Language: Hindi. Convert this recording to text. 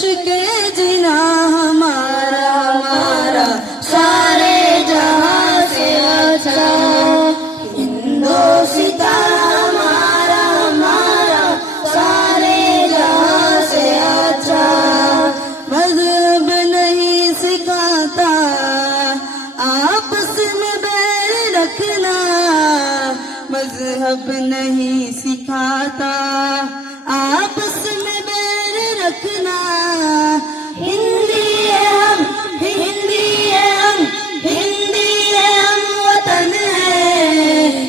इश्क़े जिना हमारा हमारा सारे जहां से अच्छा। हिंदोस्तां हमारा हमारा सारे जहां से अच्छा। मज़हब नहीं सिखाता आपस में बैर रखना, मज़हब नहीं सिखाता आपस